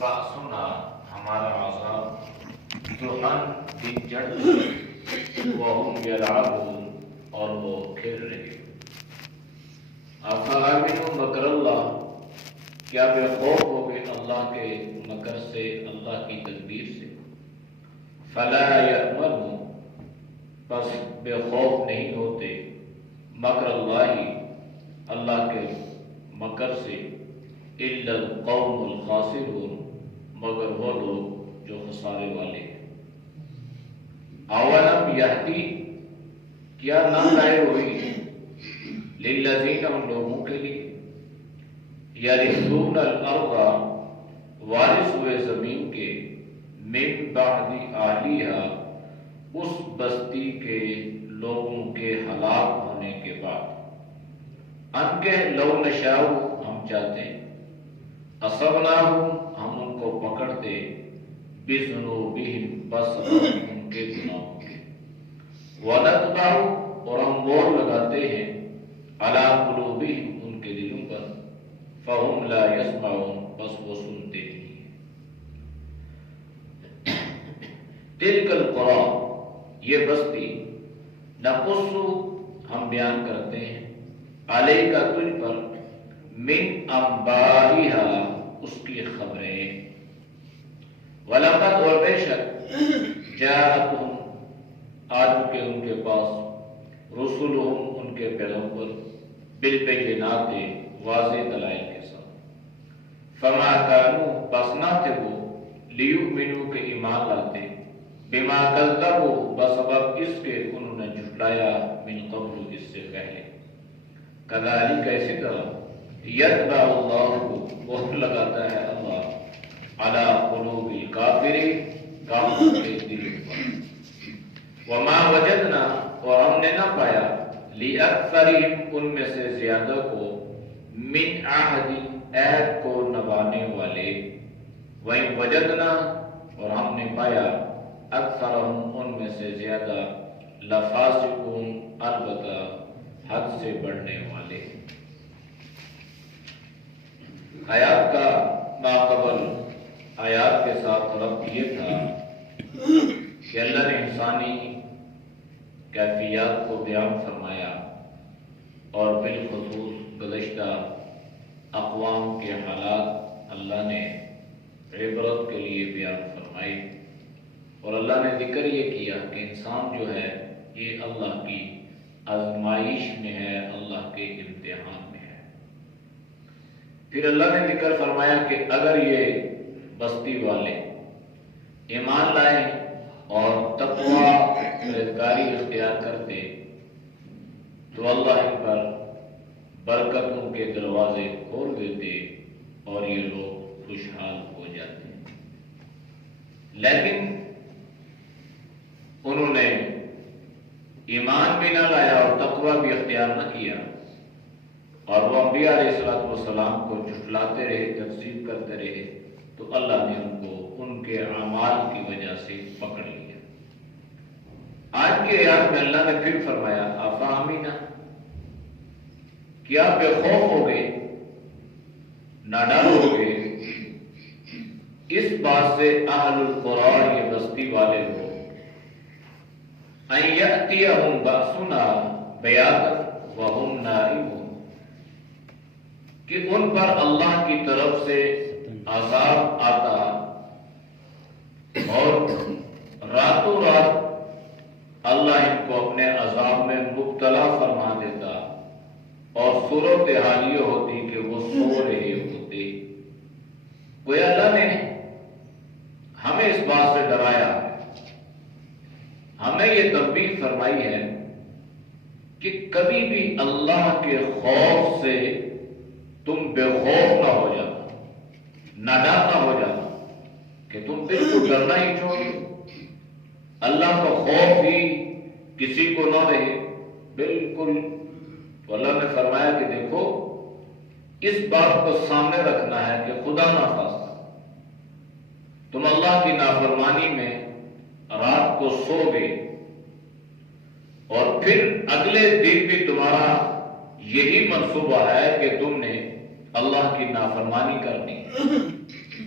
باسنا ہمارا عذاب ضحن دن چڑھ وہم یلعبون اور وہ کھیل رہے. افامنوا مکر اللہ کیا بے خوف ہو گئے اللہ کے مکر سے, اللہ کی تدبیر سے. فلا یأمن پس بے خوف نہیں ہوتے مکر اللہ اللہ کے مکر سے الا القوم الخاسرون مگر وہ لوگ جو خسارے والے ہیں. اولم یہدی کیا نہ ظاہر ہوئی للذین ان لوگوں کے لیے یرثون الارض وارث ہوئے زمین کے من بعد اہلیہا اس بستی کے لوگوں کے ہلاک ہونے کے بعد. ان کے لو نشاء ہم چاہتے ہیں اصبناہم ہم ان کو پکڑتے بذنوبہم بس ان کے گناہوں کے. ونطبع اور ہم مور لگاتے ہیں علی قلوبہم ان کے دلوں پر فہم لا یسمعون بس وہ سنتے نہیں ہیں. تلک القری یہ بستی نقص ہم بیان کرتے ہیں علیک تجھ پر من انبائها اس کی خبریں. ولقد اور بے شک جاءتهم آ چکے ان کے پاس رسولہم ان کے پیغمبر بالبینات واضح دلائل کے ساتھ. فما کانوا بس نہ تھے وہ لیؤمنوا کہ ایمان لاتے بما کذبوا بسبب اس کے انہوں نے جھٹلایا من قبل اس سے پہلے. کذالک ایسی طرح یتبع اللہ وہ لگاتا ہے اللہ علی قلوب الکافرین کافروں کے دلوں پر. وما وجدنا اور ہم نے نہ پایا لأکثرہم ان میں سے زیادہ کو من عہد کو نبھانے والے. وَإِن وجدنا اور ہم نے پایا اکثرہم ان میں سے زیادہ لفاسقون البتہ حد سے بڑھنے والے. آیات کا ماقبل آیات کے ساتھ ربط یہ تھا کہ اللہ نے انسانی کیفیات کو بیان فرمایا اور بالخصوص گزشتہ اقوام کے حالات اللہ نے عبرت کے لیے بیان فرمائی. اور اللہ نے ذکر یہ کیا کہ انسان جو ہے یہ اللہ کی آزمائش میں ہے, اللہ کے امتحان میں ہے. پھر اللہ نے ذکر فرمایا کہ اگر یہ بستی والے ایمان لائیں اور تقوی پرہیزگاری اختیار کرتے تو اللہ ان پر برکتوں کے دروازے کھول دیتے اور یہ لوگ خوشحال ہو جاتے. لیکن انہوں نے ایمان بھی نہ لایا اور تقوی بھی اختیار نہ کیا اور وہ انبیاء علیہ السلام کو جھٹلاتے رہے, تکذیب کرتے رہے تو اللہ نے ان کو ان کے اعمال کی وجہ سے پکڑ لیا. آج کی آیات میں اللہ نے پھر فرمایا افامنا کیا بے خوف ہو گئے, ناڈر ہو گئے اس بات سے اہل القری یہ بستی والے لوگ ان یأتیہم بأسنا بیاتا وہم نائمون کہ ان پر اللہ کی طرف سے عذاب آتا اور راتوں رات اللہ ان کو اپنے عذاب میں مبتلا فرما دیتا اور صورتحال یہ ہوتی کہ وہ سو رہے ہوتے. گویا اللہ نے ہمیں اس بات سے ڈرایا, ہمیں یہ تنبیہ فرمائی ہے کہ کبھی بھی اللہ کے خوف سے تم بے خوف نہ ہو جانا, ناڈر نہ ہو جانا کہ تم بالکل ڈرنا ہی چھوڑ دو. اللہ کا خوف ہی کسی کو نہ رہے بالکل. تو اللہ نے فرمایا کہ دیکھو اس بات کو سامنے رکھنا ہے کہ خدا ناخواستہ تم اللہ کی نافرمانی میں رات کو سو گئے اور پھر اگلے دن بھی تمہارا یہی منصوبہ ہے کہ تم نے اللہ کی نافرمانی کرنی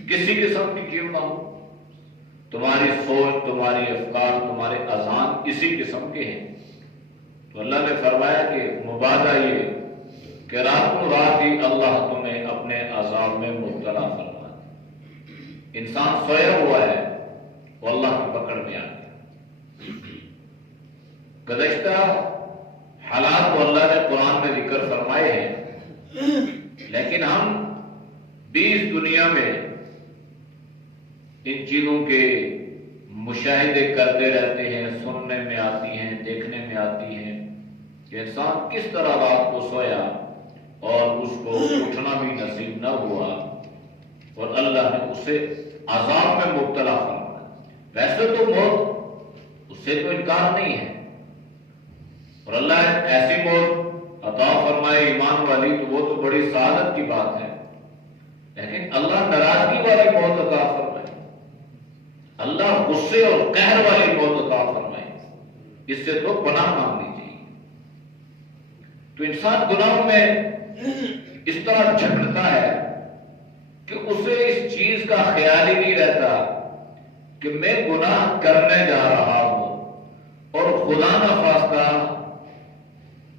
کسی قسم کی کیوں نہ ہو، تمہاری سوچ، تمہاری افکار، تمہارے اذہان اسی قسم کے ہیں، تو اللہ نے فرمایا کہ مبادہ یہ کہ راتوں رات ہی اللہ تمہیں اپنے عذاب میں مبتلا فرما دے۔ انسان سویا ہوا ہے، وہ اللہ کی پکڑ میں آ گیا۔ گزشتہ حالات تو اللہ نے قرآن میں ذکر فرمائے ہیں، لیکن ہم بھی اس دنیا میں ان چیزوں کے مشاہدے کرتے رہتے ہیں، سننے میں آتی ہیں، دیکھنے میں آتی ہیں کہ انسان کس طرح رات کو سویا اور اس کو اٹھنا بھی نصیب نہ ہوا اور اللہ نے اسے عذاب میں مبتلا فرمایا۔ ویسے تو موت اس سے تو انکار نہیں ہے، اور اللہ نے ایسی موت عطا فرمائے ایمان والی تو وہ تو بڑی سعادت کی بات ہے، لیکن اللہ ناراضگی والی موت عطا فرمائے، اللہ غصے اور قہر والی موت عطا فرمائے، اس سے تو پناہ مانگنی چاہیے۔ تو انسان گناہوں میں اس طرح جھگڑتا ہے کہ اسے اس چیز کا خیال ہی نہیں رہتا کہ میں گناہ کرنے جا رہا ہوں اور خدا نہ خواستہ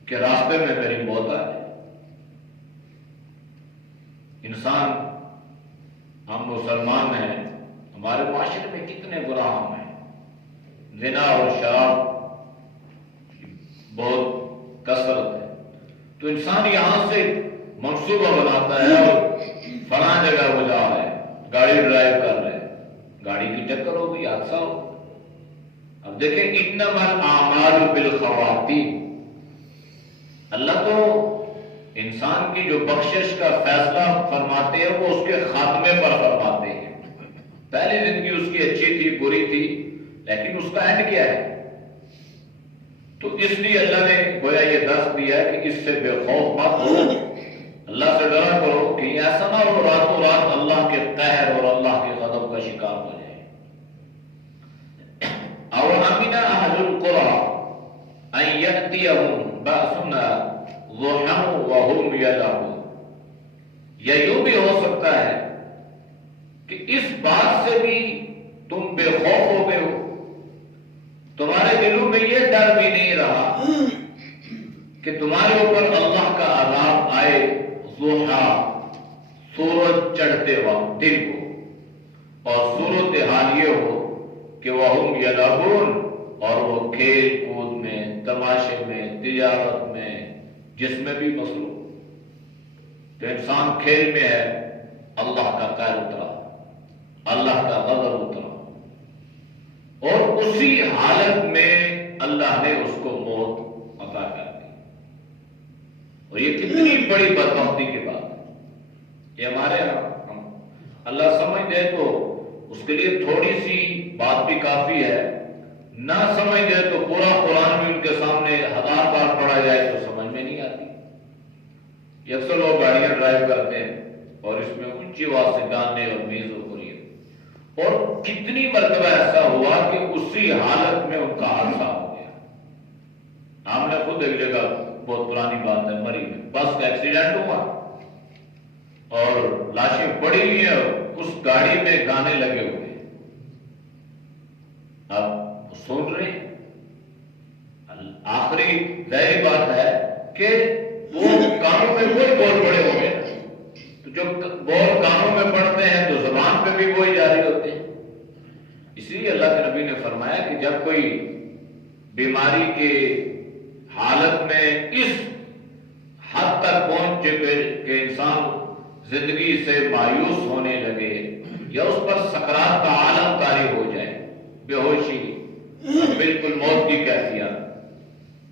کہ راستے میں میری موت آ جائے۔ انسان، ہم مسلمان ہیں، ہمارے معاشرے میں کتنے گناہ ہیں، زنا اور شراب بہت کثرت ہے، تو انسان یہاں سے منصوبہ بناتا ہے اور فلاں جگہ وہ جا رہا ہے، گاڑی ڈرائیو کر رہے، گاڑی کی ٹکر ہو گئی، حادثہ ہو۔ اب دیکھیں انما الاعمال بالخواتیم، اللہ تو انسان کی جو بخشش کا فیصلہ فرماتے ہیں وہ اس کے خاتمے پر فرماتے ہیں۔ پہلی زندگی اس کی اچھی تھی، بری تھی، لیکن اس کا اینڈ کیا ہے؟ تو اس لیے اللہ نے گویا یہ درس دیا ہے کہ اس سے بے خوف مت ہو، اللہ سے ڈرا کرو کہ ایسا نہ ہو راتوں رات اللہ کے قہر اور اللہ کے غضب کا شکار ہو جائے۔ أَوَأَمِنَ أَهْلُ الْقُرَىٰ أَن يَأْتِيَهُم بَأْسُنَا ضُحًى وَهُمْ يَلْعَبُونَ، یا یوں بھی ہو سکتا ہے کہ اس بات سے بھی تم بے خوف ہو گئے ہو، تمہارے دلوں میں یہ ڈر بھی نہیں رہا کہ تمہارے اوپر اللہ کا عذاب آئے ضحیٰ، سورج چڑھتے وقت دن کو، اور صورتحال یہ ہو کہ وَهُمْ يَلْعَبُونَ، اور وہ کھیل کود میں، تماشے میں، تجارت میں، جس میں بھی مصروف۔ تو انسان کھیل میں ہے، اللہ کا قہر اترا، اللہ کا غضب اترا، اور اسی حالت میں اللہ نے اس کو موت عطا کر دی۔ اور یہ کتنی بڑی بدبختی کی بات ہے، یہ ہمارے اللہ سمجھ دے تو اس کے لیے تھوڑی سی بات بھی کافی ہے، نہ سمجھ دے تو پورا قرآن بھی ان کے سامنے 1000 بار پڑھا جائے تو سمجھ میں نہیں آتی۔ یہ اکثر لوگ گاڑیاں ڈرائیو کرتے ہیں اور اس میں اونچی آواز سے گانے اور میوزک ہو رہی ہے، اور کتنی مرتبہ ایسا ہوا کہ اسی حالت میں ان کا حادثہ ہو گیا۔ ہم نے خود ایک جگہ، بہت پرانی بات ہے، مری میں بس کا ایکسیڈنٹ ہوا اور لاشیں پڑی ہوئی ہیں، اس گاڑی میں گانے لگے ہوئے، اب سن رہے ہیں۔ آخری ظاہری بات ہے کہ وہ کانوں میں وہی بول پڑے ہو گئے، تو جو بول کانوں میں پڑتے ہیں تو زبان پہ بھی وہی جاری ہوتے ہیں۔ اس لیے اللہ کے نبی نے فرمایا کہ جب کوئی بیماری کے حالت میں اس حد تک پہنچے کہ انسان زندگی سے مایوس ہونے لگے یا اس پر سکرات کا عالم طاری ہو جائے، بے ہوشی، بالکل موت کی کیفیت،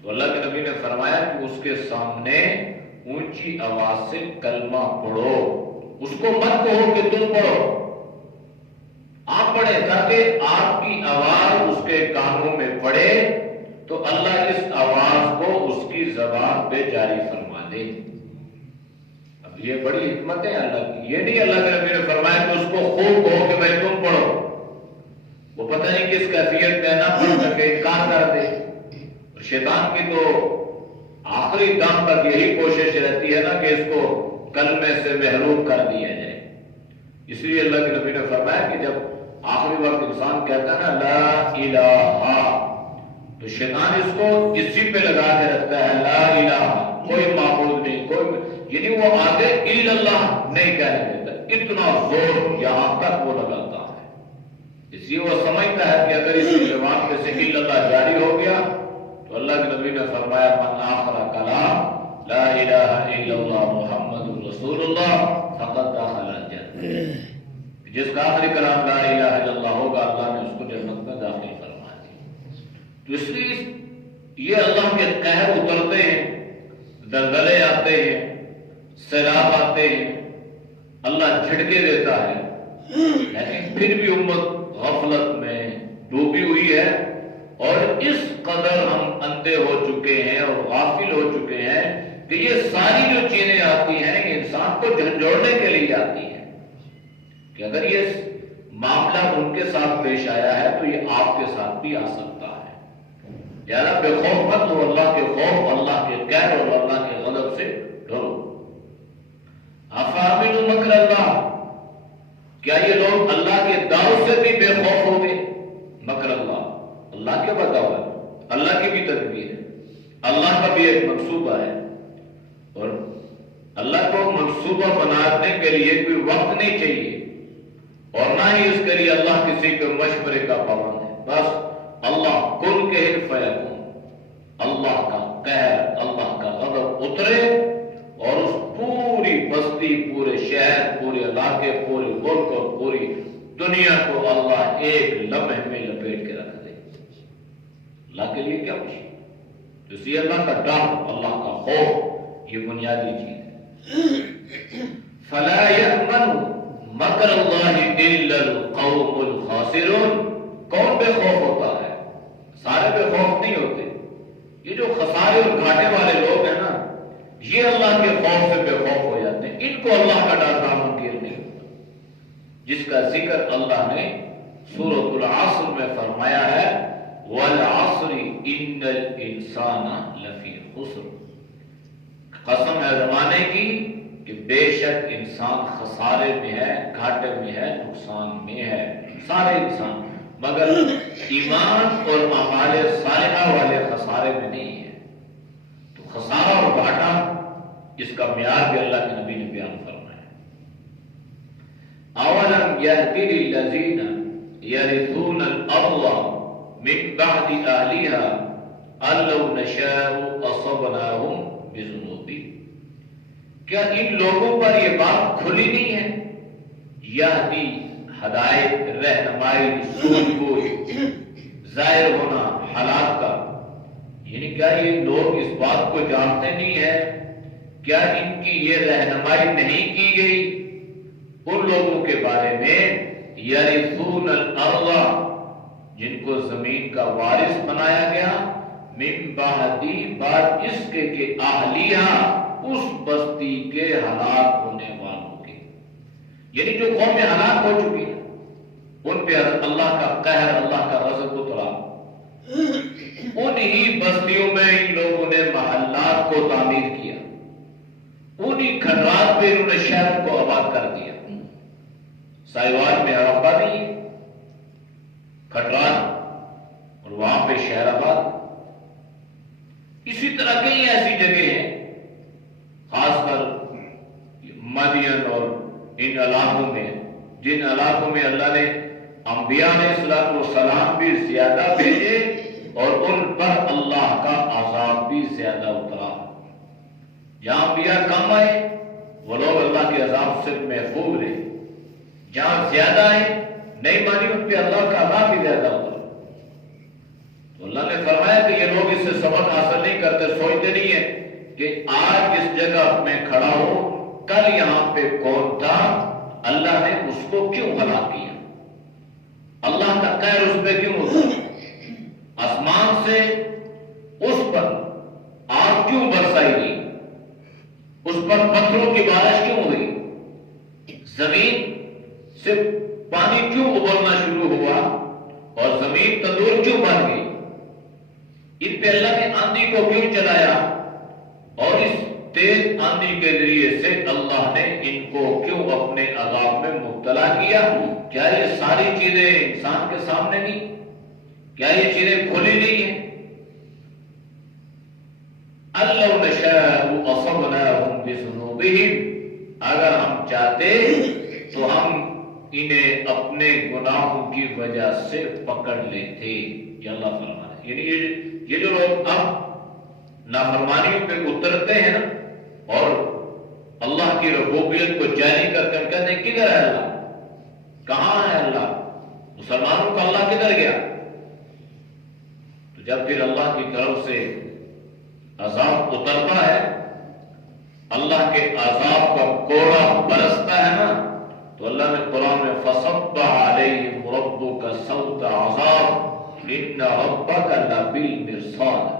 تو اللہ کے نبی نے فرمایا کہ اس کے سامنے اونچی آواز سے کلمہ پڑھو، اس کو مت کہو کہ تم پڑھو، آپ پڑھیں تاکہ آپ کی آواز اس کے کانوں میں پڑے تو اللہ اس آواز کو اس کی زبان پہ جاری فرما دے۔ اب یہ بڑی حکمت ہے اللہ کی، یہ نہیں اللہ کے نبی نے فرمایا کہ اس کو خوب کہو کہ بھائی تم پڑھو، وہ پتہ نہیں کس کیفیت میں نہ پڑھ سکے، انکار کر دے۔ اور شیطان کی تو آخری دم تک یہی کوشش رہتی ہے نا کہ اس کو کلمے سے محروم کر دیا جائے، اس لیے اللہ کے نبی نے فرمایا کہ جب آخری وقت انسان کہتا ہے نا لا الہ، تو شیطان اس کو اسی پہ لگا کے رکھتا ہے، لا الہ کوئی معبود نہیں، کوئی، یعنی وہ آگے الا اللہ نہیں کہنے دیتا، اتنا زور یہاں تک وہ لگاتا ہے۔ اس لیے وہ سمجھتا ہے کہ اگر اس کی زبان پہ سے الا اللہ جاری ہو گیا تو اللہ کے نبی نے فرمایا من آخر کلام لا الہ الا اللہ محمد رسول اللہ فقد دخل الجنہ، جس کا آخری کلام لا الہ الا اللہ ہوگا اللہ نے اس کو جنت میں داخل فرما دیا۔ تو اس لیے یہ اللہ کے قہر اترتے ہیں، دلدلے آتے ہیں، سیلاب آتے ہیں، اللہ جھٹکے دیتا ہے، لیکن پھر بھی امت غفلت میں ڈوبی ہوئی ہے، اور اس قدر ہم اندھے ہو چکے ہیں اور غافل ہو چکے ہیں کہ یہ ساری جو چیزیں آتی ہیں یہ انسان کو جھنجھوڑنے کے لیے آتی ہیں، کہ اگر یہ معاملہ ان کے ساتھ پیش آیا ہے تو یہ آپ کے ساتھ بھی آ سکتا ہے۔ لہذا بے خوف مت ہو، اللہ کے خوف، اللہ کے قہر اور اللہ کے غضب سے ڈرو۔ افامنوا مکر اللہ، کیا یہ لوگ اللہ کے داؤ سے بھی بے خوف ہو گئے؟ مکر اللہ، اللہ کے بتاؤ ہے، اللہ کی بھی تدبیر ہے، اللہ کا بھی ایک منصوبہ ہے، اور اللہ کو منصوبہ بنانے کے لیے کوئی وقت نہیں چاہیے، اور نہ ہی اس کے لیے اللہ کسی کے مشورے کا پابند ہے۔ بس اللہ کن کے فیکون، اللہ کا قہر، اللہ کا غضب اترے اور اس پوری بستی، پورے شہر، پورے علاقے، پورے ملک اور پوری دنیا کو اللہ ایک لمحے میں لپیٹ کے رکھ دے۔ اللہ کے لیے کیا مشکل؟ اس لیے اللہ کا ڈر، اللہ کا خوف یہ بنیادی چیز ہے۔ فلا یأمن مکر اللہ الا القوم الخاسرون، کون بے خوف ہوتا ہے؟ سارے بے خوف نہیں ہوتے، یہ جو خسارے اور گھاٹے والے لوگ ہیں نا، یہ اللہ کے خوف سے بے خوف ہو جاتے ہیں، ان کو اللہ کا ڈر ناممکن نہیں ہوتا، جس کا ذکر اللہ نے سورۃ العصر میں فرمایا ہے والعصر ان الانسان لفی خسر، قسم ہے زمانے کی کہ بے شک انسان خسارے میں ہے، گھاٹے میں ہے، نقصان میں ہے، سارے انسان، مگر ایمان اور اعمال صالحہ والے خسارے میں نہیں ہے۔ تو خسارہ اور گھاٹا اس کا معیار بھی اللہ کے نبی نے بیان فرمایا۔ اولم یہدی للذین یرثون الارض من بعد اہلها ان لو نشاء اصبناہم بذنوبہم، کیا ان لوگوں پر یہ بات کھلی نہیں ہے؟ یہدی ہدایت، رہنمائی، سوجھ بوجھ، ظاہر ہونا حالات کا، یعنی کیا یہ لوگ اس بات کو جانتے نہیں ہیں؟ کیا ان کی یہ رہنمائی نہیں کی گئی ان لوگوں کے بارے میں یرثون الارض، جن کو زمین کا وارث بنایا گیا، من بعد اس کے کہ اہلیہ، اس بستی کے ہلاک ہونے والوں کے، یعنی جو قومیں ہلاک ہو چکی ہیں ان پہ اللہ کا قہر، اللہ کا غضب اترا، انہی بستیوں میں ان لوگوں نے محلات کو تعمیر کیا، انہی کھنڈرات پہ انہوں نے شہر کو آباد کر دیا۔ سائیوان میں ہڑپا نہیں ہے، کھنڈرات، اور وہاں پہ شہر آباد۔ اسی طرح کئی ایسی جگہ ہیں، خاص کر مدین اور ان علاقوں میں، جن علاقوں میں اللہ نے انبیاء علیہ السلام بھی زیادہ بھیجے اور ان پر اللہ کا عذاب بھی زیادہ اترا۔ جہاں انبیاء کم آئے وہ لوگ اللہ کے عذاب سے محفوظ رہے، جہاں زیادہ آئے نہیں مانی ان پہ اللہ کا عذاب بھی زیادہ اترا۔ تو اللہ نے فرمایا کہ یہ لوگ اس سے سبق حاصل نہیں کرتے، سوچتے نہیں ہیں کہ آج اس جگہ میں کھڑا ہوں، کل یہاں پہ کون تھا، اللہ نے اس کو کیوں ہلاک کیا، اللہ کا قہر اس پہ کیوں ہوتا، آسمان سے اس پر آگ کیوں برسائی گئی، اس پر پتھروں کی بارش کیوں ہوئی، زمین سے پانی کیوں ابلنا شروع ہوا اور زمین تندور کیوں بن گئی، ان پہ اللہ نے آندھی کو کیوں چلایا اور اس تیز آندھی کے ذریعے سے اللہ نے ان کو کیوں اپنے عذاب میں مبتلا کیا؟ کیا یہ ساری چیزیں انسان کے سامنے نہیں؟ کیا یہ چیزیں کھلی نہیں ہیں؟ اللہ نشاء اصبناہم بذنوبہم، اگر ہم چاہتے تو ہم انہیں اپنے گناہوں کی وجہ سے پکڑ لیتے۔ یہ اللہ فرما ہے، یعنی یہ جو لوگ اب نافرمانیوں پہ اترتے ہیں نا اور اللہ کی ربوبیت کو جاری کر کر کہتے ہیں کدھر ہے اللہ، کہاں ہے اللہ، مسلمانوں کا اللہ کدھر گیا؟ تو جب پھر اللہ کی طرف سے عذاب اترتا ہے، اللہ کے عذاب کا کوڑا برستا ہے نا، تو اللہ نے قرآن میں فَصَبَّ عَلَيْهِمْ رَبُّكَ صَوْتَ عَذَابٍ إِنَّ رَبَّكَ لَبِالْمِرْصَادِ،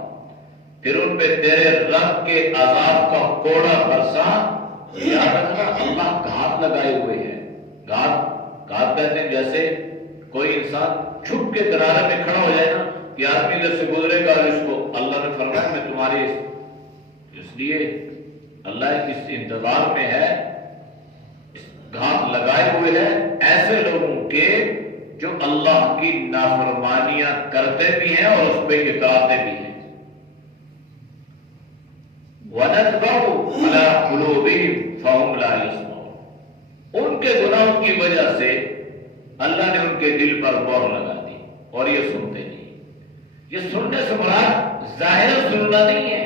پھر ان پہ تیرے رب کے عذاب کا کوڑا برسا۔ یاد رکھنا اللہ گھات لگائے ہوئے ہیں، گھات کہتے ہیں جیسے کوئی انسان چھپ کے کنارے میں کھڑا ہو جائے نا کہ آدمی ادھر سے گزرے گا، اس کو اللہ نے فرمایا میں تمہاری اس لیے اللہ اس انتظار میں ہے، گھات لگائے ہوئے ہیں ایسے لوگوں کے جو اللہ کی نافرمانیاں کرتے بھی ہیں اور اس پہ اتراتے بھی ہیں۔ وَنَتْبَعُ عَلَىٰ قُلُوبِهِمْ فَهُمْ لَا يَسْمَعُونَ، ان کے گناہوں کی وجہ سے اللہ نے ان کے دل پر مہر لگا دی اور یہ سنتے نہیں۔ یہ سننے سے مراد ظاہر سننا نہیں ہے،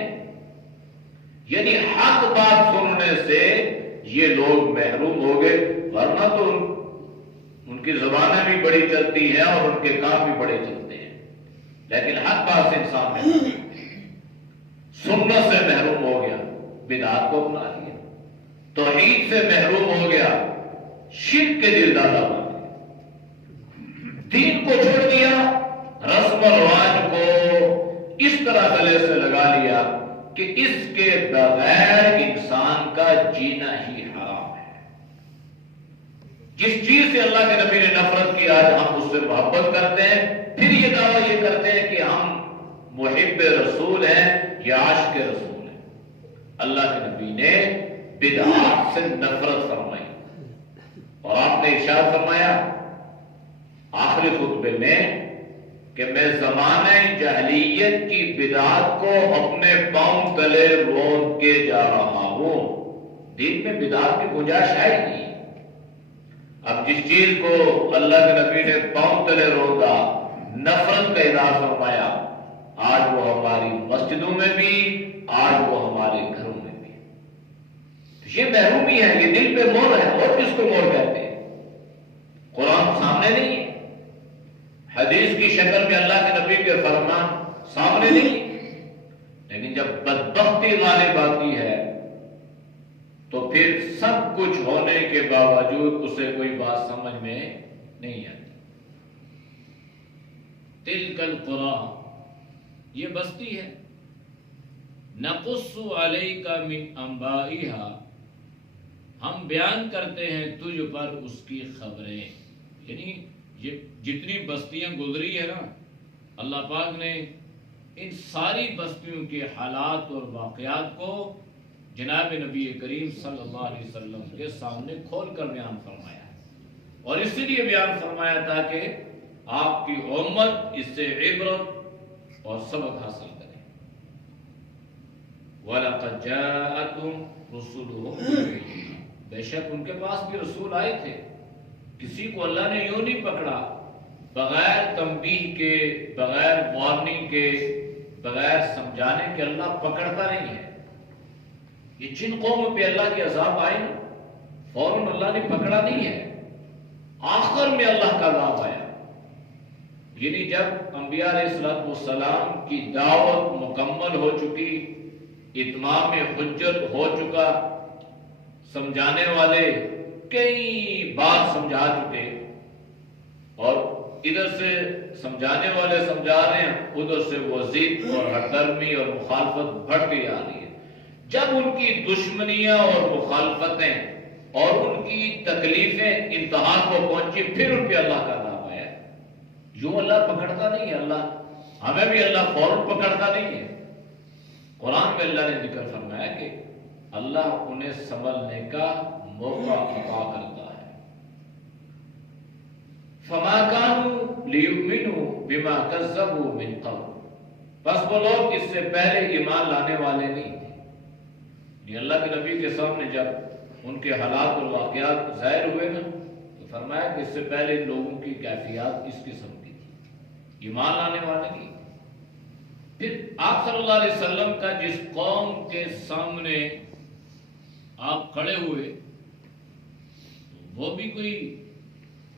یعنی حق بات سننے سے یہ لوگ محروم ہو گئے، ورنہ تو ان کی زبانیں بھی بڑی چلتی ہیں اور ان کے کام بھی بڑے چلتے ہیں، لیکن حق بات سے انسان محروم، سنت سے محروم ہو گیا، بدعات کو اپنا لیا، توحید سے محروم ہو گیا، شرک کے دل دادا بن گیا، دین کو چھوڑ دیا، رسم و رواج کو اس طرح گلے سے لگا لیا کہ اس کے بغیر انسان کا جینا ہی حرام ہے۔ جس چیز سے اللہ کے نبی نے نفرت کی آج ہم اس سے محبت کرتے ہیں، پھر یہ دعویٰ یہ کرتے ہیں کہ ہم محب رسول ہیں یا عاشق رسول ہیں۔ اللہ کے نبی نے بدعات سے نفرت فرمائی اور آپ نے ارشاد فرمایا آخری خطبے میں کہ میں زمانہ جاہلیت کی بدعات کو اپنے پاؤں تلے رون کے جا رہا ہوں۔ دین میں بدعات کی گنجائش ہے ہی نہیں۔ اب جس چیز کو اللہ کے نبی نے پاؤں تلے روندا، نفرت کا اظہار فرمایا، آج وہ ہماری مسجدوں میں بھی، آج وہ ہمارے گھروں میں بھی۔ یہ محرومی ہے، یہ دل پہ مہر ہے، اور کس کو مہر کہتے ہیں؟ قرآن سامنے نہیں ہے، حدیث کی شکل میں اللہ کے نبی کے فرمان سامنے نہیں، لیکن جب بدبختی غالب آتی ہے تو پھر سب کچھ ہونے کے باوجود اسے کوئی بات سمجھ میں نہیں آتی۔ تلک القری، یہ بستی ہے، نقص علیک من انبائها، ہم بیان کرتے ہیں تجھ پر اس کی خبریں، یعنی یہ جتنی بستیاں گزری ہیں نا، اللہ پاک نے ان ساری بستیوں کے حالات اور واقعات کو جناب نبی کریم صلی اللہ علیہ وسلم کے سامنے کھول کر بیان فرمایا ہے، اور اسی لیے بیان فرمایا تاکہ آپ کی امت اس سے عبرت اور سبق حاصل کرے۔ وَلَقَدْ جَاءَتْهُمْ رُسُلُهُمْ، بے شک ان کے پاس بھی رسول آئے تھے، کسی کو اللہ نے یوں نہیں پکڑا بغیر تنبیہ کے، بغیر وارننگ کے، بغیر سمجھانے کے اللہ پکڑتا نہیں ہے۔ یہ جن قوموں پہ اللہ کے عذاب آئے نا، فوراً اللہ نے پکڑا نہیں ہے، آخر میں اللہ کا عذاب آیا، یعنی جب انبیاء علیہ السلام کی دعوت مکمل ہو چکی، اتمام حجت ہو چکا، سمجھانے والے کئی بار سمجھا چکے، اور ادھر سے سمجھانے والے سمجھا رہے ہیں، ادھر سے وہ ضد اور ہردرمی اور مخالفت بڑھتی آ رہی ہے۔ جب ان کی دشمنیاں اور مخالفتیں اور ان کی تکلیفیں انتہا کو پہنچی، پھر ان پہ اللہ کا عذاب آیا۔ یوں اللہ پکڑتا نہیں ہے، اللہ ہمیں بھی اللہ فوراً پکڑتا نہیں ہے۔ قرآن میں اللہ نے ذکر فرمایا کہ اللہ انہیں سنبھلنے کا موقع عطا کرتا ہے۔ فما كانوا ليؤمنوا بما كذبوا من قبل، بس وہ لوگ اس سے پہلے ایمان لانے والے نہیں تھے۔ یہ اللہ کے نبی کے سامنے جب ان کے حالات اور واقعات ظاہر ہوئے نا تو فرمایا کہ اس سے پہلے ان لوگوں کی کیفیات اس قسم کی تھی، ایمان لانے والے کی۔ پھر آپ صلی اللہ علیہ وسلم کا جس قوم کے سامنے آپ کھڑے ہوئے وہ بھی کوئی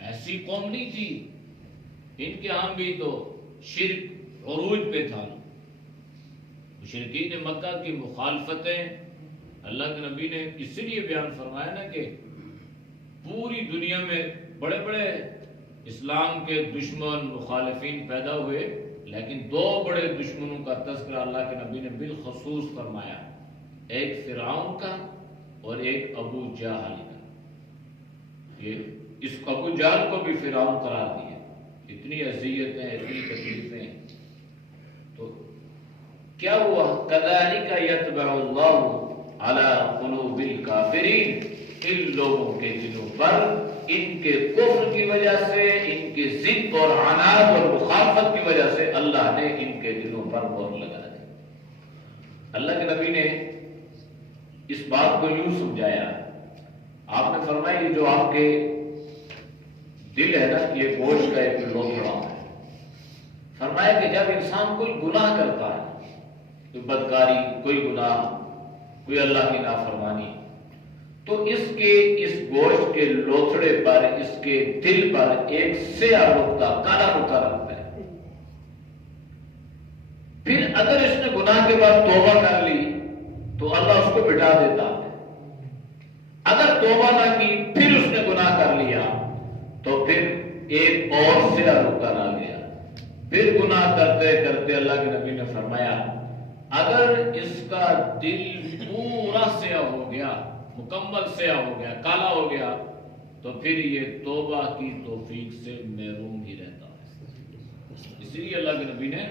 ایسی قوم نہیں تھی، ان کے ہاں بھی تو شرک عروج پہ تھا۔ مشرکین مکہ کی مخالفتیں اللہ کے نبی نے اس لیے بیان فرمایا نا کہ پوری دنیا میں بڑے بڑے اسلام کے دشمن مخالفین پیدا ہوئے، لیکن دو بڑے دشمنوں کا تذکرہ اللہ کے نبی نے بالخصوص فرمایا، ایک فرعون کا اور ایک ابو جہل کا۔ یہ اس ابو جہل کو بھی فرعون قرار دیا، اتنی اذیتیں اتنی تکلیفیں۔ تو کیا ہوا؟ کذالک یطبع اللہ علی قلوب الکافرین، ان لوگوں کے دلوں پر ان کے کفر کی وجہ سے، ان کی ضد اور عناد اور مخالفت کی وجہ سے اللہ نے ان کے دلوں پر مہر لگا دی۔ اللہ کے نبی نے اس بات کو یوں سمجھایا، آپ نے فرمایا یہ جو آپ کے دل ہے نا یہ گوشت کا ایک لوتھڑا ہے۔ فرمایا کہ جب انسان کوئی گناہ کرتا ہے، کوئی بدکاری، کوئی گناہ، کوئی اللہ کی نافرمانی، تو اس گوشت کے لوتھڑے پر، اس کے دل پر ایک سیاہ نقطہ، کالا نقطہ رکھتا ہے۔ پھر اگر اس نے گناہ کے بعد توبہ کر لی تو اللہ اس کو مٹا دیتا ہے، اگر توبہ نہ کی پھر اس نے گناہ کر لیا تو پھر ایک اور سیاہ نقطہ نہ گیا، پھر گناہ کرتے کرتے اللہ کے نبی نے فرمایا اگر اس کا دل پورا سیاہ ہو گیا، مکمل سیاہ ہو گیا، کالا ہو گیا، تو پھر یہ توبہ کی توفیق سے محروم ہی رہتا ہے۔ اس لیے اللہ کے نبی نے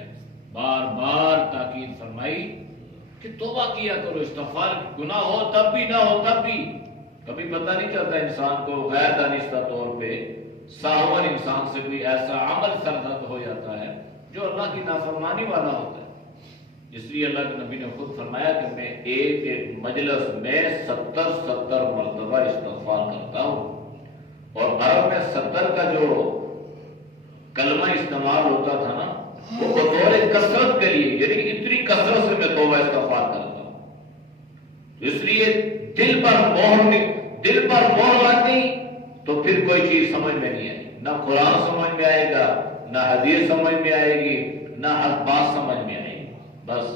بار بار تاکید فرمائی کہ توبہ کیا کرو، استغفار، گناہ ہو تب بھی نہ ہو تب بھی۔ کبھی پتہ نہیں چلتا انسان کو غیر دانستہ طور پہ ساہون انسان سے کوئی ایسا عمل سرزد ہو جاتا ہے جو اللہ کی نافرمانی والا ہوتا ہے۔ اس لیے اللہ کے نبی نے خود فرمایا کہ میں ایک ایک مجلس میں 70 مرتبہ استغفار کرتا ہوں، اور عرب میں 70 کا جو کلمہ استعمال ہوتا تھا نا وہ بطور کثرت کے لیے، یعنی اتنی کثرت سے میں توبہ استغفار کرتا ہوں۔ اس لیے دل پر مہر لگ گئی تو پھر کوئی چیز سمجھ میں نہیں آئے گی، نہ قرآن سمجھ میں آئے گا، نہ حدیث سمجھ میں آئے گی، نہ حق بات سمجھ میں آئے گی، بس۔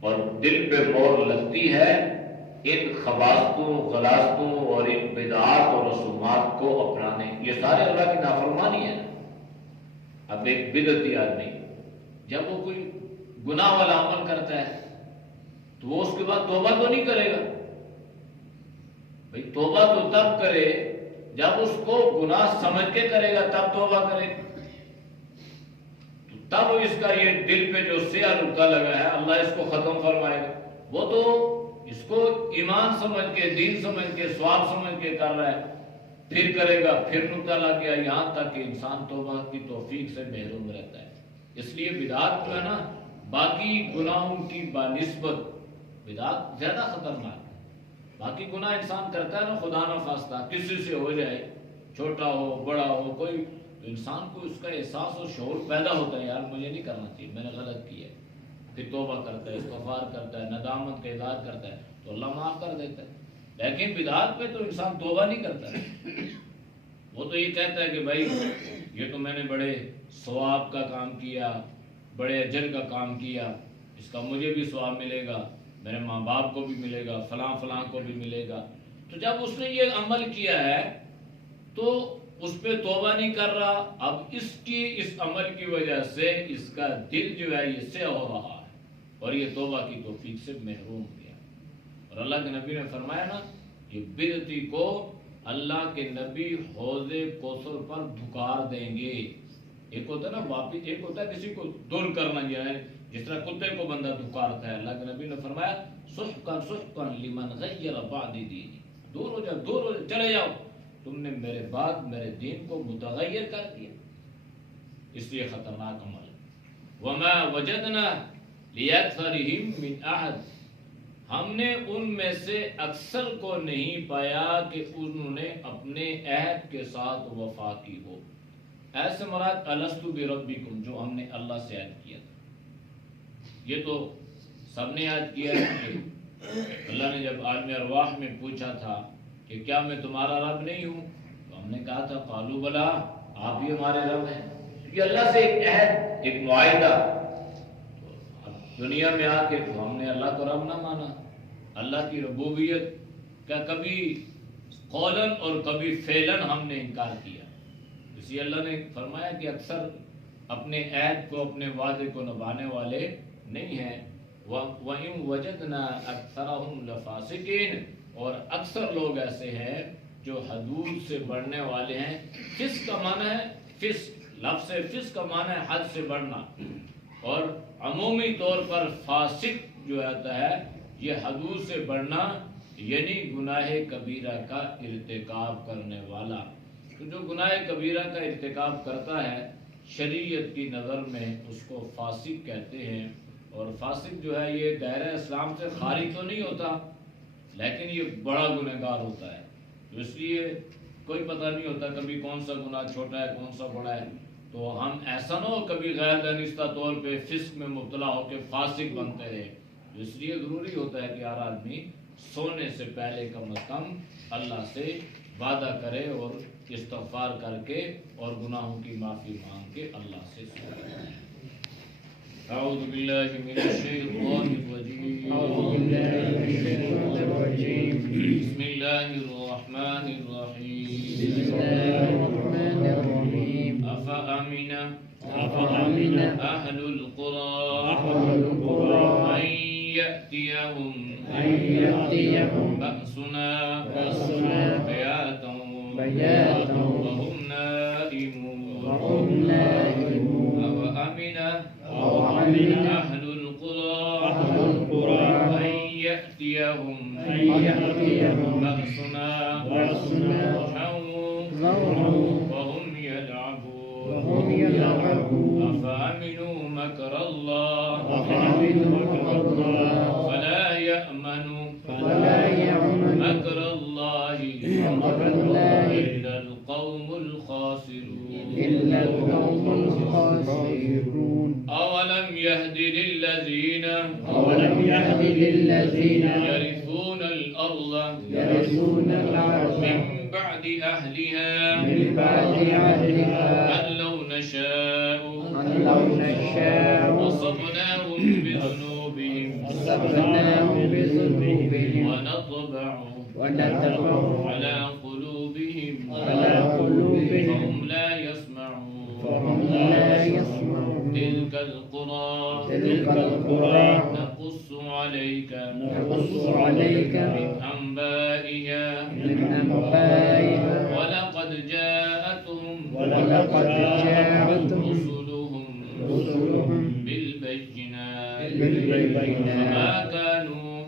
اور دل پہ مہر لگتی ہے ان خباستوں، غلاستوں اور ان بدعات اور رسومات کو اپنانے، یہ سارے اللہ کی نافرمانی ہے۔ اب ایک بدعتی آدمی جب وہ کوئی گناہ والا عمل کرتا ہے تو وہ اس کے بعد توبہ تو نہیں کرے گا بھئی، توبہ تو تب کرے جب اس کو گناہ سمجھ کے کرے گا، تب توبہ کرے گا، تو تب اس کا یہ دل پہ جو سیاہ نقطہ لگا ہے اللہ اس کو ختم فرمائے گا۔ وہ تو اس کو ایمان سمجھ کے، دین سمجھ کے، ثواب سمجھ کے کر رہا ہے، پھر کرے گا، پھر نقطہ لگ گیا، یہاں تک کہ انسان توبہ کی توفیق سے محروم رہتا ہے۔ اس لیے بدعات جو ہے نا باقی گناہوں کی بنسبت بدعات زیادہ خطرناک ہے۔ باقی گناہ انسان کرتا ہے نا خدا نہ خواستہ کسی سے ہو جائے، چھوٹا ہو بڑا ہو کوئی، تو انسان کو اس کا احساس اور شعور پیدا ہوتا ہے، یار مجھے نہیں کرنا چاہیے، میں نے غلط کیا ہے، پھر توبہ کرتا ہے، استغفار کرتا ہے، ندامت کا اظہار کرتا ہے تو اللہ معاف کر دیتا ہے۔ لیکن بدعات پہ تو انسان توبہ نہیں کرتا، وہ تو یہ کہتا ہے کہ بھائی یہ تو میں نے بڑے ثواب کا کام کیا، بڑے اجر کا کام کیا، اس کا مجھے بھی ثواب ملے گا، میرے ماں باپ کو بھی ملے گا، فلاں فلاں کو بھی ملے گا۔ تو جب اس نے یہ عمل کیا ہے تو اس پہ توبہ نہیں کر رہا، اب اس عمل کی وجہ سے اس کا دل جو ہے یہ سیاہ ہو رہا ہے اور یہ توبہ کی توفیق سے محروم ہو گیا۔ اور اللہ کے نبی نے فرمایا نا یہ بدعتی کو اللہ کے نبی حوض کوثر پر دھکار دیں گے۔ ایک ہوتا ہے نا واپس، ایک ہوتا ہے کسی کو دور کرنا، جس طرح کتے کو بندہ دھکارتا ہے، اللہ کے نبی نے فرمایا سحقا سحقا لمن غیر بعد دینی، دور ہو جاؤ، دور ہو جاؤ، چلے جاؤ، تم نے میرے بعد میرے دین کو متغیر کر دیا، اس لیے خطرناک عمل ہے۔ وما وجدنا لأکثرهم من احد، ہم نے ان میں سے اکثر کو نہیں پایا کہ انہوں نے اپنے عہد کے ساتھ وفا کی ہو۔ ایسے مراد الست بربکم، جو ہم نے اللہ سے عہد کیا تھا، یہ تو سب نے یاد کیا ہے کہ اللہ نے جب عالم ارواح میں پوچھا تھا کہ کیا میں تمہارا رب نہیں ہوں، تو ہم نے کہا تھا قالوا بلا، آپ ہی ہمارے رب ہیں۔ یہ اللہ سے ایک عہد، ایک معاہدہ، اب دنیا میں آ کے تو ہم نے اللہ کو رب نہ مانا، اللہ کی ربوبیت کا کبھی قولاً اور کبھی فعلاً ہم نے انکار کیا، اس لیے اللہ نے فرمایا کہ اکثر اپنے عہد کو، اپنے وعدے کو نبھانے والے نہیں ہیں۔ وَإِن وَجَدْنَا أَكْثَرَهُمْ لَفَاسِقِينَ، اور اکثر لوگ ایسے ہیں جو حدود سے بڑھنے والے ہیں۔ فسق کا معنی ہے، فسق، لفظ فسق کا معنی ہے حد سے بڑھنا، اور عمومی طور پر فاسق جو آتا ہے یہ حدود سے بڑھنا، یعنی گناہ کبیرہ کا ارتکاب کرنے والا۔ تو جو گناہ کبیرہ کا ارتکاب کرتا ہے شریعت کی نظر میں اس کو فاسق کہتے ہیں، اور فاسق جو ہے یہ دائرہ اسلام سے خارج تو نہیں ہوتا لیکن یہ بڑا گنہگار ہوتا ہے، تو اس لیے کوئی پتہ نہیں ہوتا کبھی کون سا گناہ چھوٹا ہے کون سا بڑا ہے، تو ہم ایسا نہ ہو کبھی غیر دانستہ طور پہ فسق میں مبتلا ہو کے فاسق بنتے رہے۔ اس لیے ضروری ہوتا ہے کہ ہر آدمی سونے سے پہلے کم از کم اللہ سے وعدہ کرے اور استغفار کر کے اور گناہوں کی معافی مانگ کے اللہ سے سوے۔ اعوذ باللہ من الشیطان الرجیم، بسم اللہ الرحمن الرحیم، افأمن اہل القرى ان یأتیہم بأسنا بیاتا وهم نائمون، أوأمن أهل القرى أن يأتيهم بأسنا ضحى وهم يلعبون، أفأمنوا مكر الله فلا يأمن مكر الله إلا القوم الخاسرون، أولم يهد للذين يرثون الأرض من بعد أهلها أن لو نشاء أصبناهم بذنوبهم ونطبع على قلوبهم فهم لا يسمعون، تلك القرى نقص عليك من أنبائها ولقد جاءتهم رسلهم بالبينات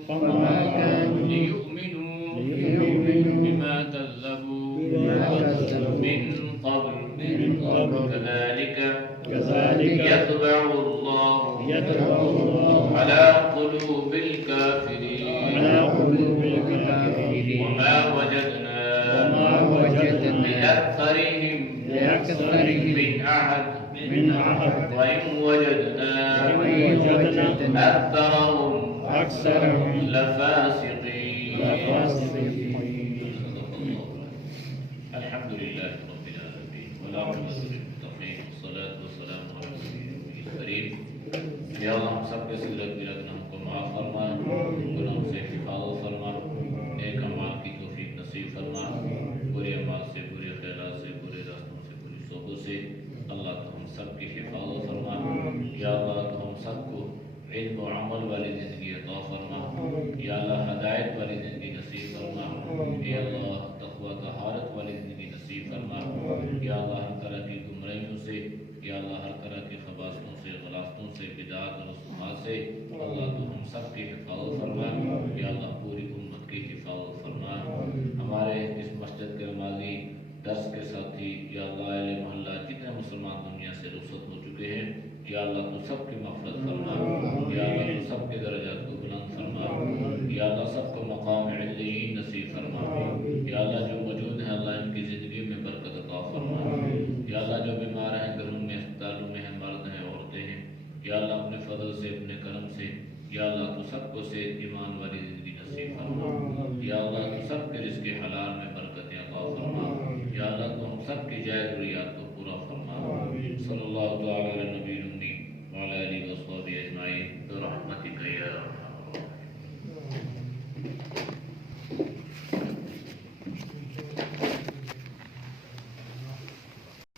فما كانوا ليؤمنوا بما كذبوا من قبل كذلك يطبع الله على قلوب الكافرين وما وجدنا لأكثرهم من أحد وإن وجدنا أكثرهم لفاسقين۔ الحمد لله رب العالمين والعاقبة للمتقين والصلاة والسلام على رسوله الكريم۔ یا اللہ ہم سب کے صغیرۃ کبیرۃ ہم کو معاف فرما، گناہوں سے حفاظت فرما، نیک اعمال کی توفیق نصیب فرما، برے اعمال سے، برے خیالات سے، برے راستوں سے، بری صحبتوں سے اللہ تو ہم سب کی حفاظت فرما۔ یا اللہ تو ہم سب کو علم و عمل والی زندگی عطا فرما، یا اللہ ہدایت والی زندگی نصیب فرما، اے اللہ تقوی طہارت والی زندگی نصیب فرما، یا اللہ ہر طرح کی گمراہیوں سے، یا اللہ ہر طرح کے خباثتوں سے، غلافتوں سے، بدعات اور سب کی حفاظت فرما، یا اللہ پوری امت کی حفاظت فرما، ہمارے اس مسجد کے نمازی درس کے ساتھی یا اللہ اہل محلہ جتنے مسلمان دنیا سے رخصت ہو چکے ہیں، یا اللہ تو سب کی مغفرت فرما، یا اللہ تو سب کے درجات کو بلند فرما، یا اللہ سب کو مقام علیین نصیب فرما، یا اللہ جو موجود ہیں اللہ ان کی زندگی میں برکت عطا فرما، یا اللہ جو بیمار ہیں گھروں میں اسپتالوں میں ہیں، مرد ہیں عورتیں ہیں، یا اللہ اپنے فضل سے اپنے کرم سے یا اللہ تو سب کو صحت ایمان والی زندگی نصیب فرما، یا اللہ تو سب کے رزق حلال میں برکتیں عطا فرما، یا اللہ تو ہم سب کی جائز ضروریات کو پورا فرما، صلی اللہ تعالی علی نبی الامین